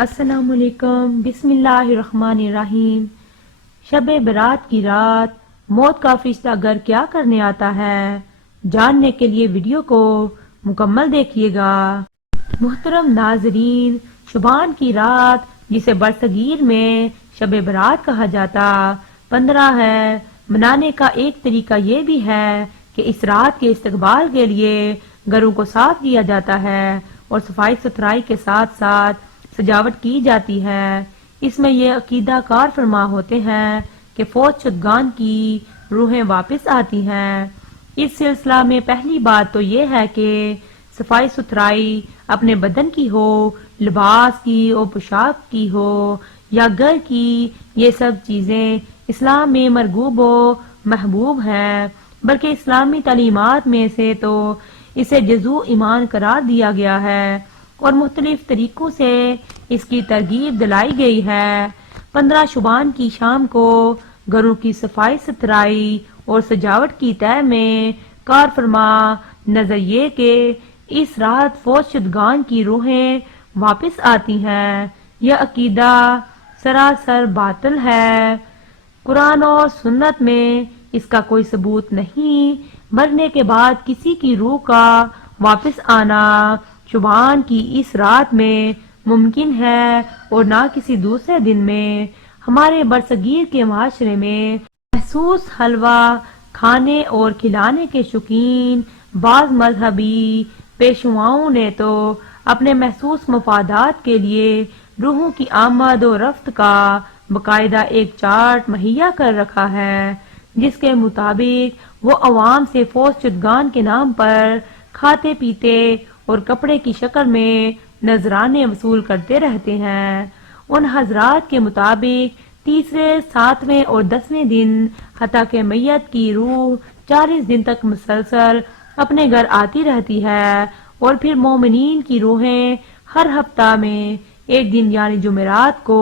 السلام علیکم، بسم اللہ الرحمن الرحیم۔ شب برات کی رات موت کا فرشتہ گھر کیا کرنے آتا ہے، جاننے کے لیے ویڈیو کو مکمل دیکھیے گا۔ محترم ناظرین، شبان کی رات جسے برصغیر میں شب برات کہا جاتا 15 ہے۔ منانے کا ایک طریقہ یہ بھی ہے کہ اس رات کے استقبال کے لیے گھروں کو صاف کیا جاتا ہے اور صفائی ستھرائی کے ساتھ ساتھ سجاوٹ کی جاتی ہے۔ اس میں یہ عقیدہ کار فرما ہوتے ہیں کہ فوت شدگان کی روحیں واپس آتی ہیں۔ اس سلسلہ میں پہلی بات تو یہ ہے کہ صفائی ستھرائی اپنے بدن کی ہو، لباس کی اور پوشاک کی ہو یا گھر کی، یہ سب چیزیں اسلام میں مرغوب و محبوب ہیں، بلکہ اسلامی تعلیمات میں سے تو اسے جزو ایمان قرار دیا گیا ہے اور مختلف طریقوں سے اس کی ترغیب دلائی گئی ہے۔ 15 شبان کی شام کو گھروں کی صفائی ستھرائی اور سجاوٹ کی طے میں کار فرما نظر یہ کہ اس رات فوت شدگان کی روحیں واپس آتی ہیں، یہ عقیدہ سراسر باطل ہے۔ قرآن اور سنت میں اس کا کوئی ثبوت نہیں۔ مرنے کے بعد کسی کی روح کا واپس آنا شبان کی اس رات میں ممکن ہے اور نہ کسی دوسرے دن میں۔ ہمارے برصغیر کے معاشرے میں مخصوص حلوہ کھانے اور کھلانے کے شوقین بعض مذہبی پیشواؤں نے تو اپنے محسوس مفادات کے لیے روحوں کی آمد و رفت کا باقاعدہ ایک چارٹ مہیا کر رکھا ہے، جس کے مطابق وہ عوام سے فوت شدگان کے نام پر کھاتے پیتے اور کپڑے کی شکل میں نذرانے وصول کرتے رہتے ہیں۔ ان حضرات کے مطابق تیسرے، 7ویں اور 10ویں دن حتیٰ کہ میت کی روح 40 دن تک مسلسل اپنے گھر آتی رہتی ہے اور پھر مومنین کی روحیں ہر ہفتہ میں ایک دن یعنی جمعرات کو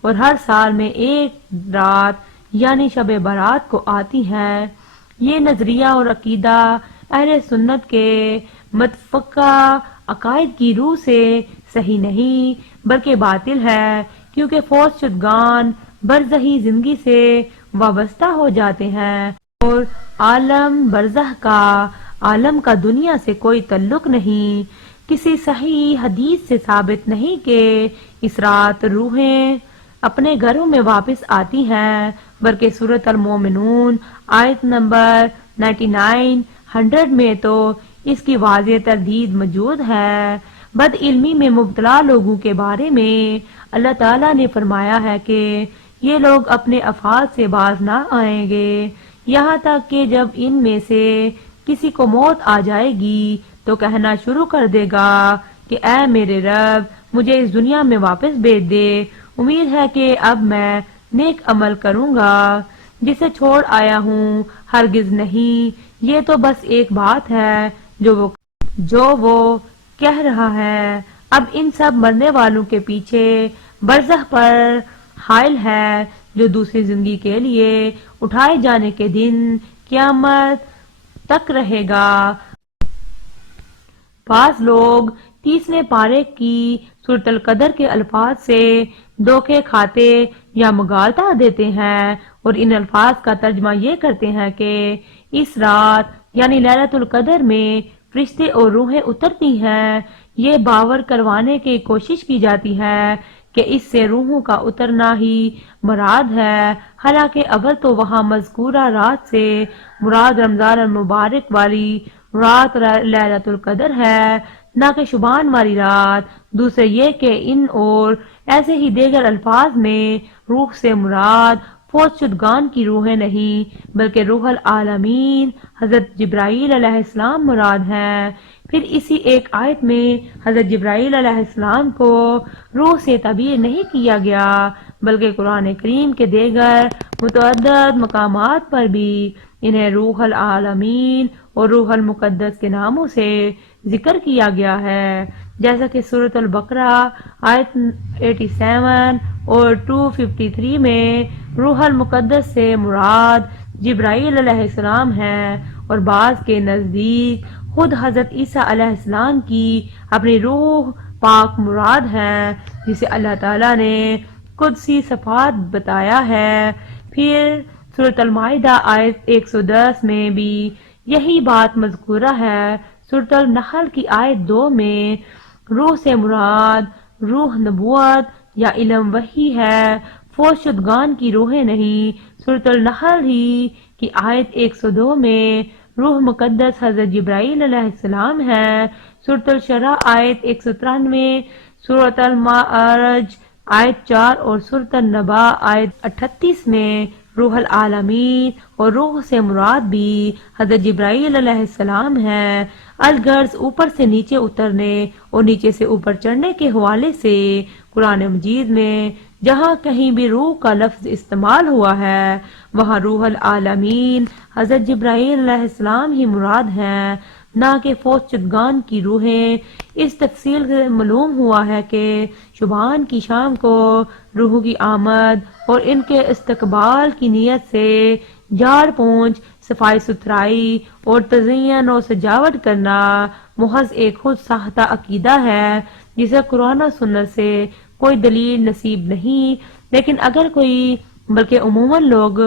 اور ہر سال میں ایک رات یعنی شب برات کو آتی ہیں۔ یہ نظریہ اور عقیدہ اہل سنت کے متفقہ عقائد کی روح سے صحیح نہیں بلکہ باطل ہے، کیونکہ فوت شدگان برزخی زندگی سے وابستہ ہو جاتے ہیں اور عالم برزخ کا عالم کا دنیا سے کوئی تعلق نہیں۔ کسی صحیح حدیث سے ثابت نہیں کہ اس رات روحیں اپنے گھروں میں واپس آتی ہیں، بلکہ سورۃ المومنون آیت نمبر 99 100 میں تو اس کی واضح تردید موجود ہے۔ بد علمی میں مبتلا لوگوں کے بارے میں اللہ تعالیٰ نے فرمایا ہے کہ یہ لوگ اپنے افعال سے باز نہ آئیں گے، یہاں تک کہ جب ان میں سے کسی کو موت آ جائے گی تو کہنا شروع کر دے گا کہ اے میرے رب، مجھے اس دنیا میں واپس بھیج دے، امید ہے کہ اب میں نیک عمل کروں گا۔ جسے چھوڑ آیا ہوں ہرگز نہیں، یہ تو بس ایک بات ہے جو وہ کہہ رہا ہے۔ اب ان سب مرنے والوں کے پیچھے برزخ پر حائل ہے جو دوسری زندگی کے لیے اٹھائے جانے کے دن قیامت تک رہے گا۔ بعض لوگ 30ویں پارے کی سورۃ القدر کے الفاظ سے دھوکے کھاتے یا مغالطہ دیتے ہیں اور ان الفاظ کا ترجمہ یہ کرتے ہیں کہ اس رات یعنی لیلۃ القدر میں فرشتے اور روحیں اترتی ہیں۔ یہ باور کروانے کی کوشش کی جاتی ہے کہ اس سے روحوں کا اترنا ہی مراد ہے، حالانکہ اول تو وہاں مذکورہ رات سے مراد رمضان المبارک والی رات لیلۃ القدر ہے، نہ کہ شبان والی رات۔ دوسرے یہ کہ ان اور ایسے ہی دیگر الفاظ میں روح سے مراد فوت شدگان کی روحیں نہیں بلکہ روح العالمین حضرت جبرائیل علیہ السلام مراد ہیں۔ پھر اسی ایک آیت میں حضرت جبرائیل علیہ السلام کو روح سے تعبیر نہیں کیا گیا بلکہ قرآن کریم کے دیگر متعدد مقامات پر بھی انہیں روح العالمین اور روح المقدس کے ناموں سے ذکر کیا گیا ہے، جیسا کہ سورۃ البقرہ آیت 87 اور 253 میں روح المقدس سے مراد جبرائیل علیہ السلام ہے اور بعض کے نزدیک خود حضرت عیسیٰ علیہ السلام کی اپنی روح پاک مراد ہے جسے اللہ تعالیٰ نے قدسی صفات بتایا ہے۔ پھر سورۃ المائدہ آیت 110 میں بھی یہی بات مذکورہ ہے۔ سورۃ النحل کی آیت 2 میں روح سے مراد روح نبوت یا علم وحی ہے، فوت شدگان کی روحیں نہیں۔ سورۃ النحل ہی کی آیت 102 میں روح مقدس حضرت جبرائیل علیہ السلام ہے۔ سورۃ الشرح آیت 193، سورۃ المعارج آیت 4 اور سورۃ النبا آیت 38 میں روح العالمین اور روح سے مراد بھی حضرت جبرائیل علیہ السلام ہے۔ الغرض اوپر سے نیچے اترنے اور نیچے سے اوپر چڑھنے کے حوالے سے قرآن مجید میں جہاں کہیں بھی روح کا لفظ استعمال ہوا ہے وہاں روح العالمین حضرت جبرائیل علیہ السلام ہی مراد ہیں، نہ کہ فوت شدگان کی روحیں۔ اس تفصیل سے معلوم ہوا ہے کہ شبان کی شام کو روح کی آمد اور ان کے استقبال کی نیت سے جھاڑ پونچھ، صفائی ستھرائی اور تزئین و سجاوٹ کرنا محض ایک خود ساختہ عقیدہ ہے جسے قرآن و سنت سے کوئی دلیل نصیب نہیں۔ لیکن اگر کوئی بلکہ عموماً لوگ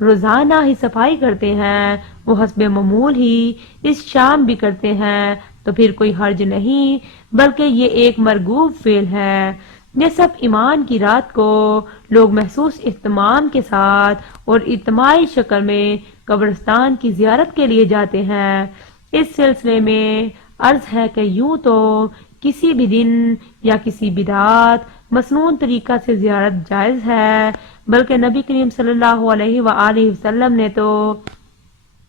روزانہ ہی صفائی کرتے ہیں، وہ حسب معمول ہی اس شام بھی کرتے ہیں تو پھر کوئی حرج نہیں، بلکہ یہ ایک مرغوب فعل ہے۔ یہ سب ایمان کی رات کو لوگ محسوس اہتمام کے ساتھ اور اجتماعی شکل میں قبرستان کی زیارت کے لیے جاتے ہیں۔ اس سلسلے میں عرض ہے کہ یوں تو کسی بھی دن یا کسی بدعت مسنون طریقہ سے زیارت جائز ہے، بلکہ نبی کریم صلی اللہ علیہ وآلہ وسلم نے تو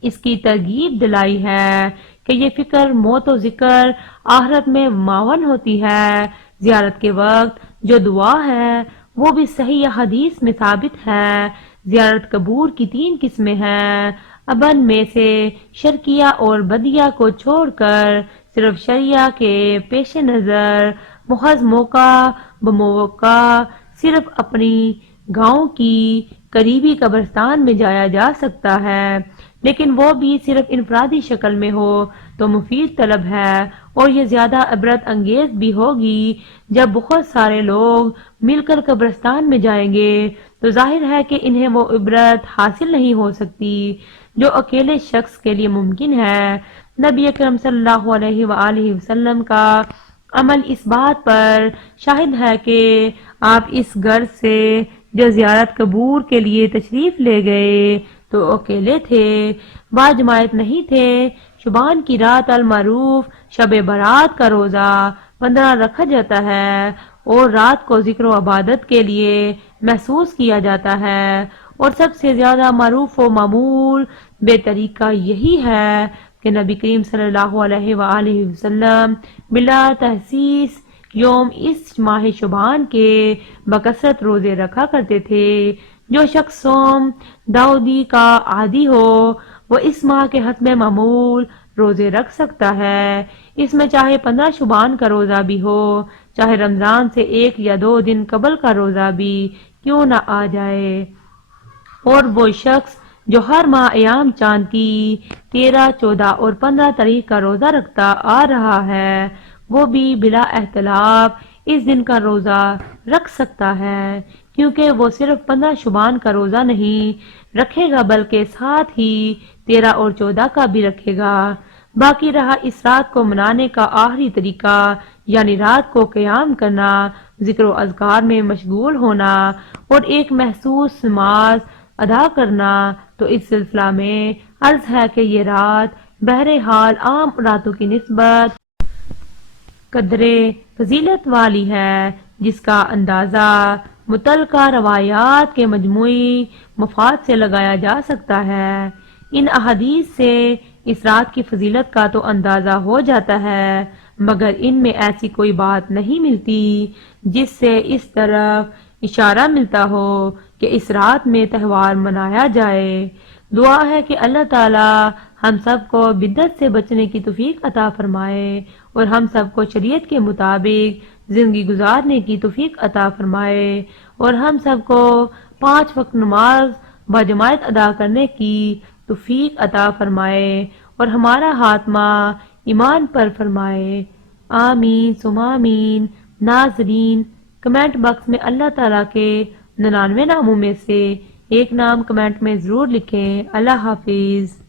اس کی ترغیب دلائی ہے کہ یہ فکر موت و ذکر آخرت میں معاون ہوتی ہے۔ زیارت کے وقت جو دعا ہے وہ بھی صحیح حدیث میں ثابت ہے۔ زیارت قبور کی 3 قسمیں ہیں۔ ابن میں سے شرکیہ اور بدیہ کو چھوڑ کر صرف شریعہ کے پیش نظر محض موقع بموقع صرف اپنی گاؤں کی قریبی قبرستان میں جایا جا سکتا ہے، لیکن وہ بھی صرف انفرادی شکل میں ہو تو مفید طلب ہے، اور یہ زیادہ عبرت انگیز بھی ہوگی جب بہت سارے لوگ مل کر قبرستان میں جائیں گے تو ظاہر ہے کہ انہیں وہ عبرت حاصل نہیں ہو سکتی جو اکیلے شخص کے لیے ممکن ہے۔ نبی اکرم صلی اللہ علیہ وآلہ وسلم کا عمل اس بات پر شاہد ہے کہ آپ اس غرض سے جو زیارت قبور کے لیے تشریف لے گئے تو اکیلے تھے، باجماعت نہیں تھے۔ شبان کی رات المعروف شب برات کا روزہ 15 رکھا جاتا ہے اور رات کو ذکر و عبادت کے لیے محسوس کیا جاتا ہے، اور سب سے زیادہ معروف و معمول بے طریقہ یہی ہے کہ نبی کریم صلی اللہ علیہ وآلہ وسلم بلا تحسیس یوم اس ماہ شبان کے بکثرت روزے رکھا کرتے تھے۔ جو شخص صوم داؤدی کا عادی ہو وہ اس ماہ کے حتم معمول روزے رکھ سکتا ہے، اس میں چاہے 15 شبان کا روزہ بھی ہو، چاہے رمضان سے 1 یا 2 دن قبل کا روزہ بھی کیوں نہ آ جائے۔ اور وہ شخص جو ہر ماہ ایام چاند کی 13، 14 اور 15 تاریخ کا روزہ رکھتا آ رہا ہے وہ بھی بلا اختلاف اس دن کا روزہ رکھ سکتا ہے، کیونکہ وہ صرف 15 شبان کا روزہ نہیں رکھے گا بلکہ ساتھ ہی 13 اور 14 کا بھی رکھے گا۔ باقی رہا اس رات کو منانے کا آخری طریقہ، یعنی رات کو قیام کرنا، ذکر و اذکار میں مشغول ہونا اور ایک محسوس نماز ادا کرنا، تو اس سلسلہ میں عرض ہے کہ یہ رات بہرحال عام راتوں کی نسبت قدر فضیلت والی ہے، جس کا اندازہ متعلقہ روایات کے مجموعی مفاد سے لگایا جا سکتا ہے۔ ان احادیث سے اس رات کی فضیلت کا تو اندازہ ہو جاتا ہے، مگر ان میں ایسی کوئی بات نہیں ملتی جس سے اس طرف اشارہ ملتا ہو کہ اس رات میں تہوار منایا جائے۔ دعا ہے کہ اللہ تعالی ہم سب کو بدعت سے بچنے کی توفیق عطا فرمائے اور ہم سب کو شریعت کے مطابق زندگی گزارنے کی توفیق عطا فرمائے، اور ہم سب کو 5 وقت نماز باجماعت ادا کرنے کی توفیق عطا فرمائے اور ہمارا خاتمہ ایمان پر فرمائے۔ آمین ثم آمین۔ ناظرین، کمنٹ باکس میں اللہ تعالیٰ کے 99 ناموں میں سے ایک نام کمنٹ میں ضرور لکھیں۔ اللہ حافظ۔